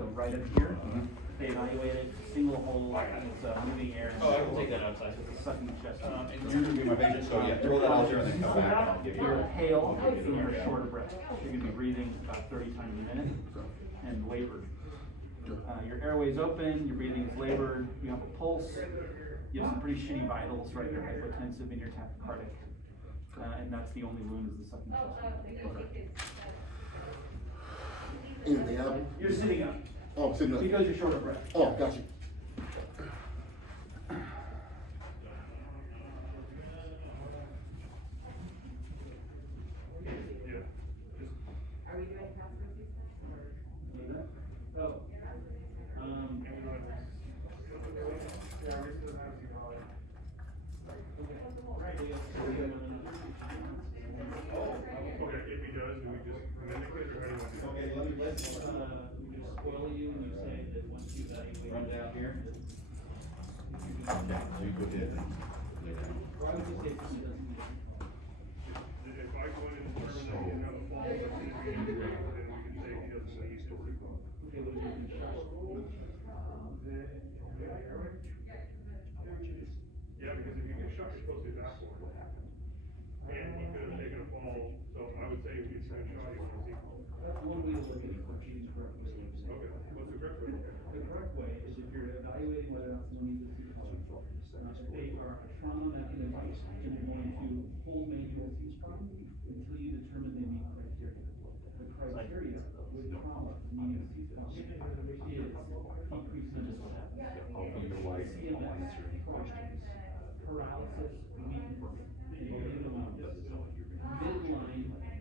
so right up here. They evaluated single hole, it's moving air. Oh, I can take that outside. So it's sucking chest. You're gonna be my patient, so yeah, throw that out there and then come back and I'll give you. You're pale and you're short of breath. You're gonna be breathing about 30 times a minute and labored. Your airway's open, your breathing is labored, you have a pulse, you have some pretty shitty vitals, right? You're hypotensive and you're tachycardic. And that's the only wound is the sucking chest. Anything happen? You're sitting up. Oh, sitting up. Because you're short of breath. Oh, got you. Run down here. So you go ahead and lay down. If I go in and determine that you have a fall, then we can say he doesn't say he's still recall. Yeah, because if you get shot, you're supposed to be backward. And he could have taken a fall, so I would say if he's been shot, he was equal. That's one way to look at it, for cheese correct mistakes. Okay, what's the correct way? The correct way is if you're evaluating whether or not someone needs a C-pump, if they are a trauma mechanism, and you're going to hold manual C-pump until you determine they meet criteria. The criteria with trauma, meaning C-pump, is decreasing Hopefully your wife will answer any questions. paralysis, weakness, midline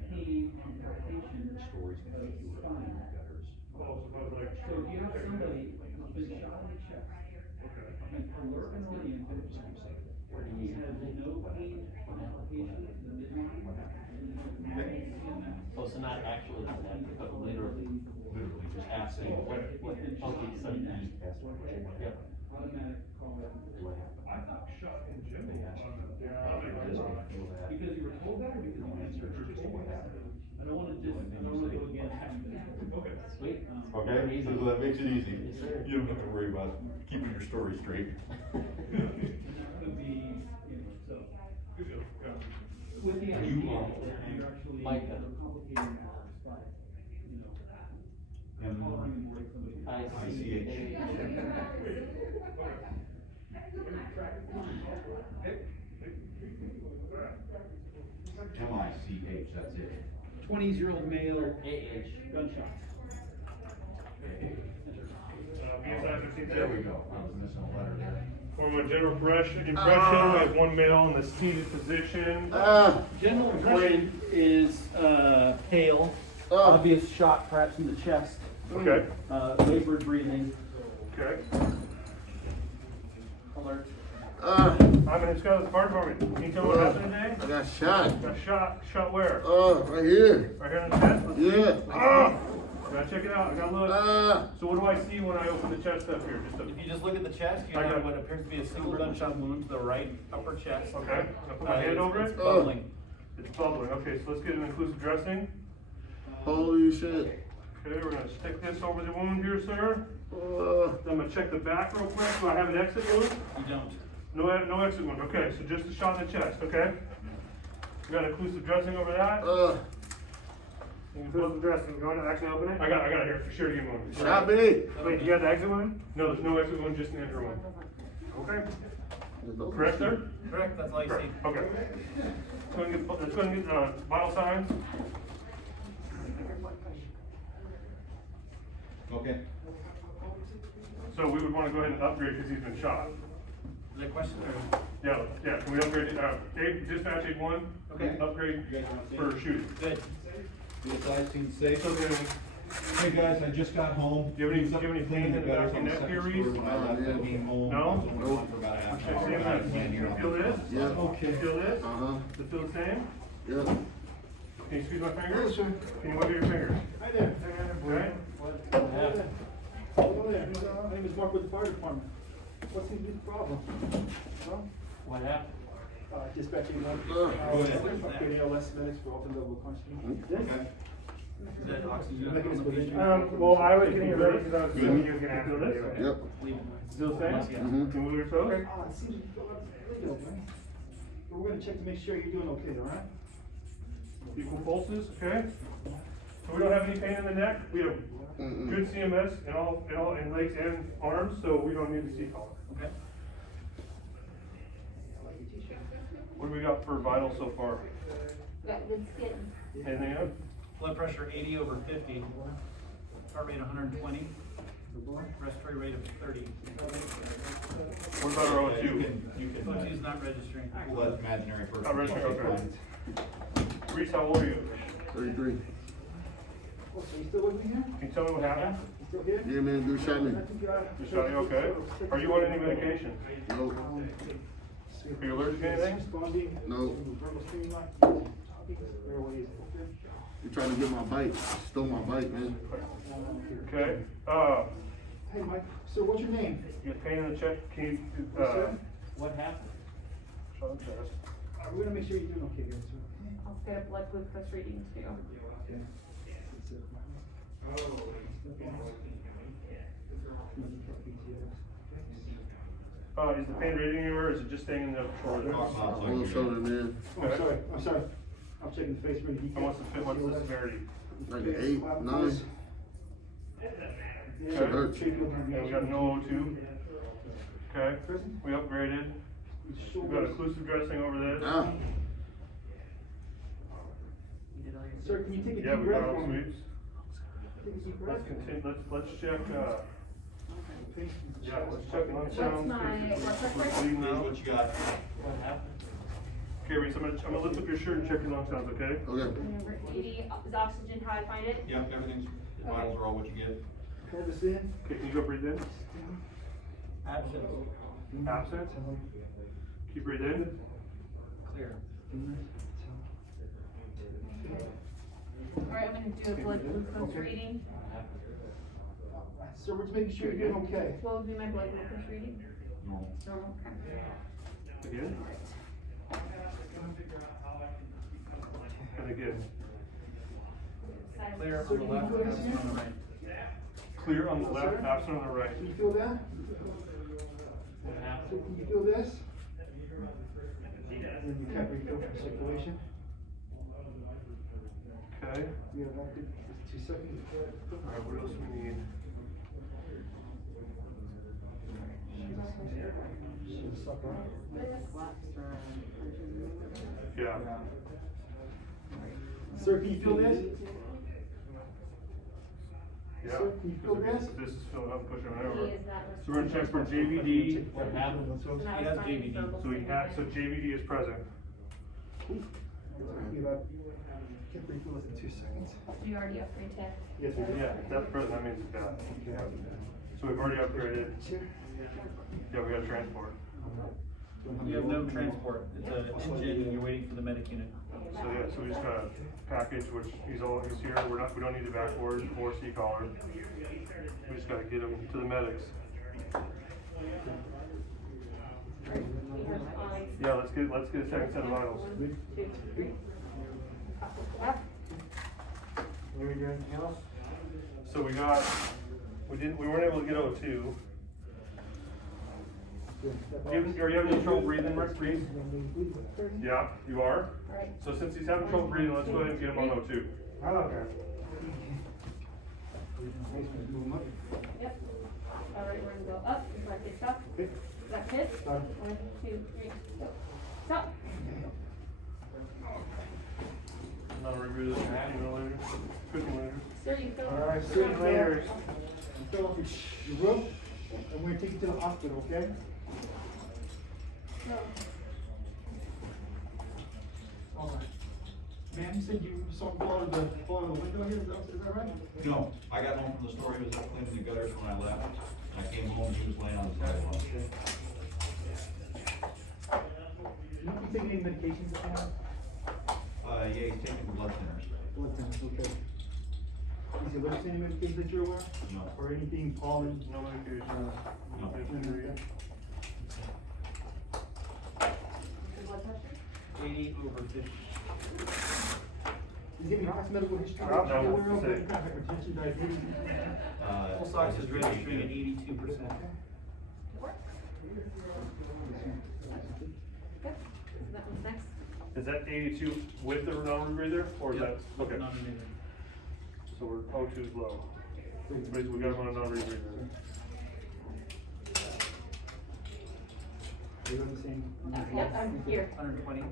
pain, complication Stories can take you around spine. the gutters. Oh, so I was like. So if you have somebody who's been shot in the chest, Okay. he's alert and oriented, he has no pain, complication in the midline, Oh, so not actually that, but literally. Literally just asking what Okay, so. Yep. automatic call it. I thought shot in general on the. Because you were told that or because you answered your told that? I don't wanna go against you. Okay. Sweet. Okay, so that makes it easy. You don't have to worry about keeping your story straight. And that could be, so. Good deal, yeah. With the You idea are- that you're actually Micah. complicating matters by, hollering and wording somebody. ICH. MICH, that's it. 20-year-old male, AH. gunshots. There we go. I was missing a letter there. For a general impression, we have one male in the seated position. General impression is pale, Oh. obvious shot perhaps in the chest, Okay, labored breathing, okay. alert. I'm in Skyler Fire Department. Can you tell me what happened today? I got shot. Got shot where? Oh, right here. Right here in the chest? Yeah. Ah! Gotta check it out, I gotta look. Ah. So what do I see when I open the chest up here? Just a, If you just look at the chest, you I got have it. what appears to be a single gunshot wound to the right upper chest. okay, I put my hand over It's it? bubbling. It's bubbling, okay, so let's get an inclusive dressing. Holy shit. Okay, we're gonna stick this over the wound here, sir. Oh. I'm gonna check the back real quick. Do I have an exit wound? You don't. No exit wound, okay, so just a shot in the chest, okay? We got inclusive dressing over that? Inclusive dressing, you want to actually open it? I got it here, for sure, you wound. Shot me. Wait, you got the exit one? No, there's no exit wound, just an enter wound. Okay. Correct, sir? Correct, that's all you Correct, see. okay. Let's go and get, vital signs. Okay. So we would wanna go ahead and upgrade because he's been shot. Is that question? Yeah, can we upgrade, dispatch 8-1? Okay. Upgrade You guys want to for shooting. Good. Be advised, team safe. So then, Hey guys, I just got home. Do you have any pain in the back of your neck here, Reese? When I left that being home. No? I was only home for about a half Okay, hour. same I had a thing. man here You on feel the- this? Yeah. Okay. Feel this? Uh-huh. Does it feel the same? Yeah. Can you squeeze my fingers? Yeah, sure. Can you wiggle your fingers? Hi there. Right? Hello there. My name is Mark with the fire department. What's the big problem? What happened? Dispatching one. Go ahead. Upgrading ALS medics for open level constant. Okay. Is that oxygen on the patient? Well, I was getting it ready because I was assuming you were gonna ask me this. Yep. Leave it. Still the same? Yeah. Mhm. Can we move your toes? We're gonna check to make sure you're doing okay, alright? Equal pulses, okay? So we don't have any pain in the neck, we have Mm-mm. good CMS in legs and arms, so we don't need the C-collar. Okay. What do we got for vitals so far? Got good skin. Anything else? Blood pressure 80/50, heart rate 120, respiratory rate of 30. What about our O2? You can, O2 is not registering. let imaginary person. Not registering, take okay. lines. Reese, how old are you? 33. Oh, so you still with me here? Can you tell me what happened? You still here? Yeah, man, do shot me. You sounding okay? Are you on any medication? No, Are you allergic to anything? Responding. no. Verbal stimuli. Airways. You trying to get my bike? Stole my bike, man. Okay, Hey, Mike, sir, what's your name? you get pain in the chest, can you, Yes, sir. What happened? show the chest. We're gonna make sure you're doing okay here, sir. I'll get a blood glucose reading too. Is the pain raging anywhere, or is it just staying in the shoulder? Whole shoulder, man. Oh, I'm sorry. I'm checking the face for any And what's the severity? Like an 8, 9. Okay. hurts. And we got no O2. Okay, we upgraded. We got occlusive dressing over this. Ah, Sir, can you take a Yeah, deep we breath got for all me? sweeps. Take a deep breath. Let's continue, let's check, yeah, let's check lung What's sounds. my blood We're pressure? bleeding out. What you got? What happened? Okay, Reese, I'm gonna lift up your shirt and check your lung sounds, okay? okay. Number 80, is oxygen how I find it? Yep, everything's, vitals are all what you get. Hold this in. Okay, can you go breathe in? Absent. Absent. Keep breathe in. Clear. Alright, I'm gonna do a blood glucose reading. Sir, we're just making sure you're doing okay. What would be my blood glucose reading? Normal. Normal, okay. Again. And again. Clear Sir, on the can you left, feel this absent on the here? right. Clear on the left, absent on the right. Can you feel that? What Sir, happened? can you feel this? And then you can't refill from circulation. Okay. We have that good, just 2 seconds. Alright, what else do we need? She'll suck on. Yeah. Sir, can you feel this? Yeah. Sir, can you feel Because this? this is filling up, pushing it He over. is not So we're gonna check for JVD. What happened? So now He it's has finding JVD. verbal So stimuli. JVD is present. We have, can't refill this in 2 seconds. Do you already upgrade to? Yes, we do. Yeah, if that's present, that means it's bad. So we've already upgraded. Yeah, we got transport. You have no transport, it's an engine and you're waiting for the medic unit. So yeah, so we just got a package, which he's here, we don't need the backboard or C-collar. We just gotta get him to the medics. Yeah, let's get a second set of vitals. 1, 2, 3. Up. Anything else? So we weren't able to get O2. Are you having any trouble breathing, Reese? Yeah, you are? Alright. So since he's having trouble breathing, let's go ahead and get him on O2. Yep. Alright, we're gonna go up, if I say stop. Is that good? 1, 2, 3, go. Stop. Another review this later. Cooking later. Sir, you feel? Alright, see you later. You fill up your room, and we're gonna take you to the hospital, okay? No. Alright. Ma'am, you said you saw me fall out of the window here, is that right? No, I got home from the store, he was cleaning the gutters when I left. I came home, he was laying on the sidewalk. You taking any medications at the moment? Yeah, he's taking blood thinners. Blood thinners, okay. Is he allergic to any medications that you're aware of? No. Or anything, pollen? No medication. No. Anything like that? Blood pressure? 80/50. Is there any past medical history? No, that you're aware of? say. Any kind of hypertension, diabetes? Pulse ox is registering at 82%. Yep, so that one's next. Is that 82 with the non-rebreather, or is that, okay, so we're O2 is low. Basically, we got him on a non-rebreather. Are you on the same? Yep, I'm here. 120.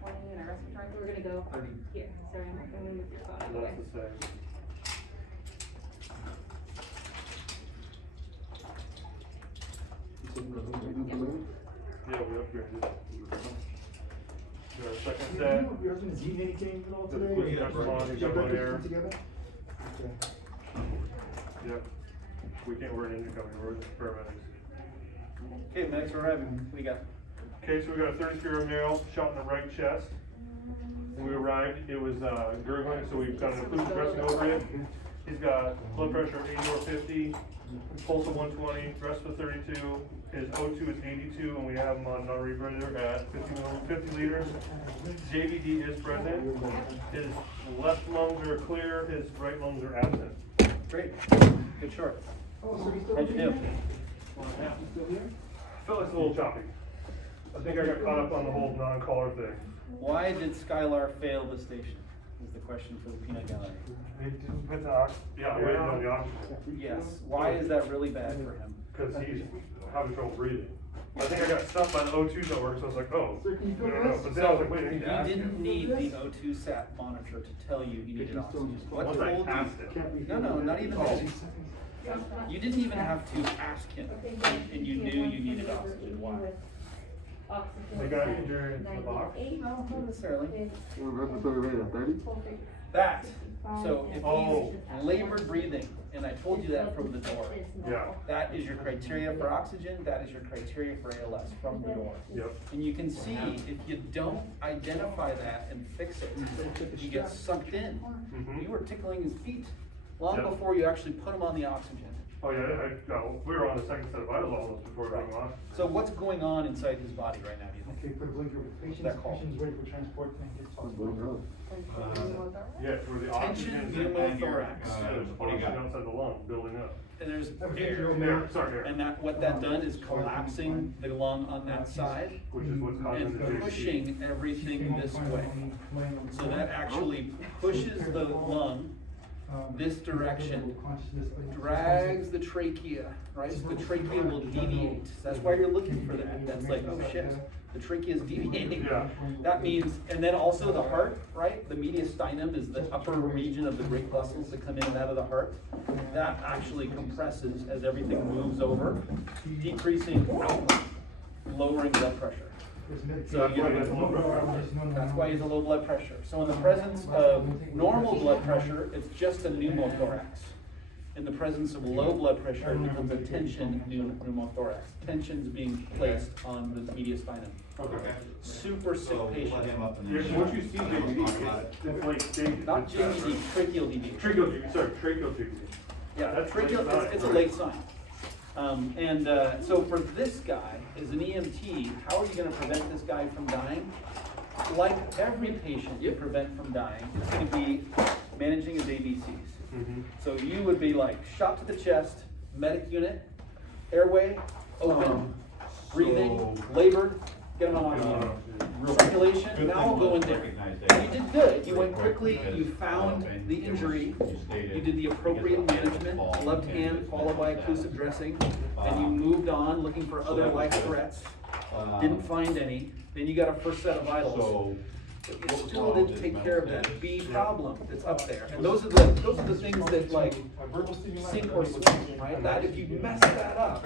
20 in our respiratory, so we're gonna go 30. here. Sorry, I'm gonna move your phone out of So the way. that's the same. Yeah, we upgraded. Got a second Do you set. know if your husband is eating anything at all The today? quick or- catch on, Is he's your got one breakfast air. put together? Okay. Yep. We can't, we're an incoming, we're with the paramedics. Okay, medics are arriving. What do you got? Okay, so we got a 33-year-old male shot in the right chest. When we arrived, it was gurgling, so we've got an occlusive dressing over it. He's got blood pressure of 80 or 50, pulse of 120, rest of 32. His O2 is 82, and we have him on non-rebreather at 50 liters. JVD is present. His left lungs are clear, his right lungs are absent. Great. Good short. Oh, so he's still How'd you here? do? He's still here? Felt like it's a little choppy. I think I got caught up on the whole non-caller thing. Why did Skyler fail the station? Is the question for the peanut gallery. They didn't put the yeah, waiting on the oxygen. Yes. Why is that really bad for him? Because he's having trouble breathing. I think I got stuck by the O2 not working, so I was like, oh, Sir, can you no, go no, this? but then I was like, wait, I You need to ask didn't him. need the O2 sat monitor to tell you needed oxygen. What Once I told asked you? him. No, not even that. You didn't even have to ask him, and you knew you needed oxygen. Why? They got injured in the box? No, not necessarily. Respiratory rate of 30? That. So if Oh. he's labored breathing, and I told you that from the door, Yeah, that is your criteria for oxygen, that is your criteria for ALS from the door. yep. And you can see, if you don't identify that and fix it, you get sucked in. Mhm. You were tickling his feet long Yep. before you actually put him on the oxygen. Oh, yeah, we were on the second set of vitals almost before we went on. So what's going on inside his body right now, do you think? Okay, put a blinker with patients, That call. patients ready for transport, and get hospital. Yeah, where the Tension, oxygen. pneumothorax. There's oxygen outside the lung building up. And there's Air, air. sorry, air. And that, what that done is collapsing the lung on that side Which is what's causing and the JVD. pushing everything this way. So that actually pushes the lung this direction, drags the trachea, right? So the trachea will deviate. That's why you're looking for that. That's like, oh shit, the trachea is deviating. Yeah. That means, and then also the heart, right? The mediastinum is the upper region of the great vessels that come in and out of the heart. That actually compresses as everything moves over, decreasing output, lowering blood pressure. So That's why there's no blood pressure. that's why he's a low blood pressure. So in the presence of normal blood pressure, it's just a pneumothorax. In the presence of low blood pressure, it becomes a tension pneumothorax. Tension's being placed on the mediastinum. Okay. Super sick patient. Yeah, once you see JVD, it's late stages. Not It's JVD, tracheal DD. Tracheal JVD, sorry, tracheal JVD. Yeah, That's tracheal, late sign, it's a right? late sign. So for this guy, as an EMT, how are you gonna prevent this guy from dying? Like every patient you prevent from dying, it's gonna be managing his ABCs. Mhm. So you would be like, shot to the chest, medic unit, airway, open, breathing, labored, get him on oxygen. Circulation, now we'll go in there. You did good, you went quickly, you found the injury, you did the appropriate management, left hand followed by occlusive dressing, and you moved on looking for other life threats, didn't find any, then you got a first set of vitals. So. But you still didn't take care of that B problem that's up there, and those are the things that like sink or swim, right? That if you mess that up,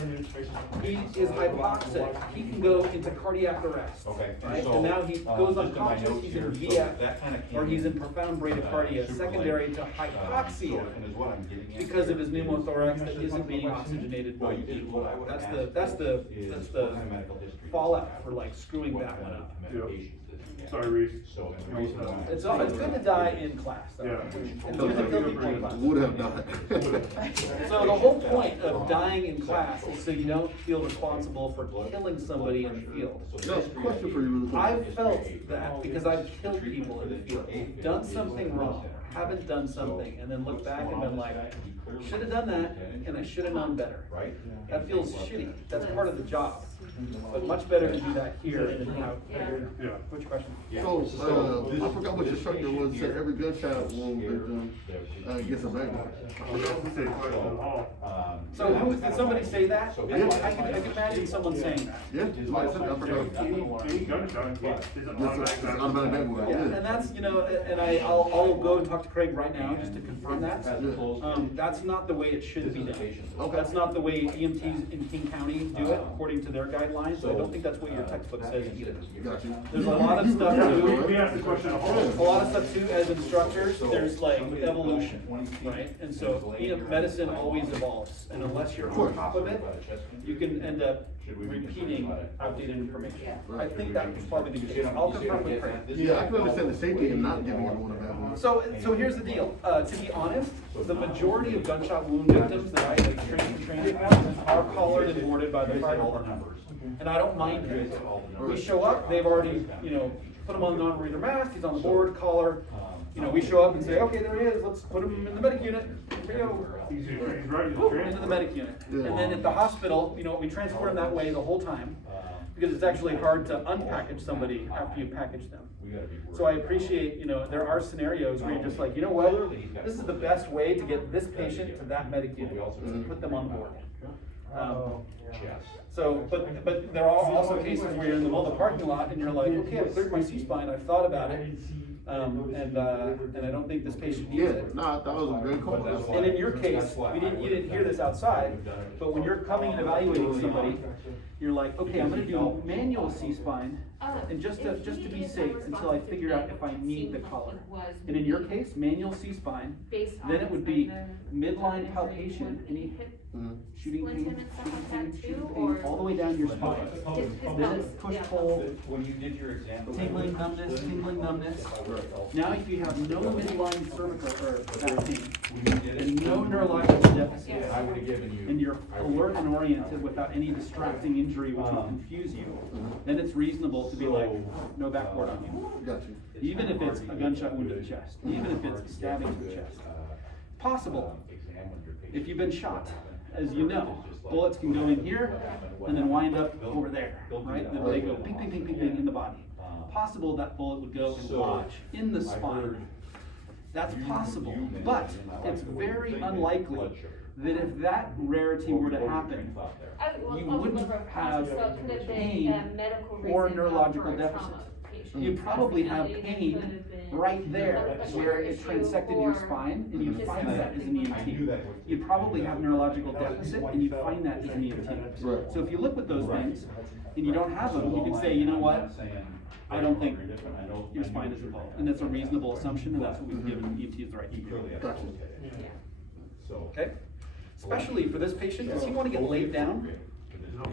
he is hypoxic, he can go into cardiac arrest, Okay, right? so, And now he goes just in my unconscious, notes he's in here, so VF, that kinda came or he's in in, profound bradycardia, super secondary light. to hypoxia, And is what I'm getting at because of his here is- pneumothorax that isn't being oxygenated by Well, you did what I would That's ask the is what kind of medical history does fallout he for have? like screwing What that kind one of up. medications does Sorry, Reese. So, and the reason why. It's good to die in class, though. Yeah. It's good to kill people in class. Would have died. So the whole point of dying in class is so you don't feel responsible for killing somebody in the field. Now, question for you really quick. I've felt that because I've killed people in the field, done something wrong, haven't done something, and then look back and been like, should have done that, and I should have known better. Right? That feels shitty. That's part of the job. But much better to do that here than out here. Yeah. What's your question? So, I forgot what your instructor was, said every gunshot wound victim, gets a backbone. So did somebody say that? I can imagine someone saying that. Yeah, somebody said that, I forgot. Any gunshot is an Yes, automatic it's automatic backbone, Yeah, and that's, and I'll go and talk to Craig right now just to confirm that. That's not the way it should be done. Okay. That's not the way EMTs in King County do it, according to their guidelines. I don't think that's what your textbook says either. Got you. There's a lot of stuff We too, asked the question of all. a lot of stuff too, as instructors, there's like evolution, right? And so medicine always evolves, and unless you're on top of it, you can end up repeating outdated information. I think that's probably the case. I'll confirm with Craig. Yeah, I can understand the safety in not giving everyone a backbone. So here's the deal, to be honest, the majority of gunshot wound victims that I have trained are collared and boarded by the fire department. And I don't mind it. We show up, they've already, put him on the non-breather mask, he's on the board, collar. We show up and say, okay, there he is, let's put him in the medic unit, here we go. He's right, Whoop, into the medic unit. And then at the hospital, we transport them that way the whole time, because it's actually hard to unpackage somebody after you package them. So I appreciate, there are scenarios where you're just like, you know what, this is the best way to get this patient to that medic unit, is put them on board. But there are also cases where you're in the middle of the parking lot and you're like, okay, I've cleared my C-spine, I've thought about it, and I don't think this patient needs Yeah, it. nah, I thought it was a great call. And in your case, you didn't hear this outside, but when you're coming and evaluating somebody, you're like, okay, I'm gonna do manual C-spine, and just to be safe until I figure out if I need the collar. And in your case, manual C-spine, then it would be midline palpation, any shooting pain, all the way down your spine. Then it's push-pull, When you did your exam. tingling numbness. Now if you have no midline cervical or back pain, and no neurological deficit, I would have given you. and you're alert and oriented without any distracting injury which will confuse you, then it's reasonable to be like, no backboard on you. Got you. Even if it's a gunshot wound to the chest, even if it's stabbing to the chest. Possible, if you've been shot, as you know, bullets can go in here and then wind up over there, right? Then they go ping, ping, ping, ping, ping in the body. Possible that bullet would go and lodge in the spine. That's possible, but it's very unlikely that if that rarity were to happen, you wouldn't have pain or neurological deficit. You'd probably have pain right there where it transected your spine, and you'd find that as an EMT. You'd probably have neurological deficit, and you'd find that as an EMT. Right. So if you look at those things, and you don't have them, you can say, you know what? I don't think your spine is involved. And that's a reasonable assumption, and that's what we've given EMTs the right to do. Got you. Okay? Especially for this patient, does he want to get laid down?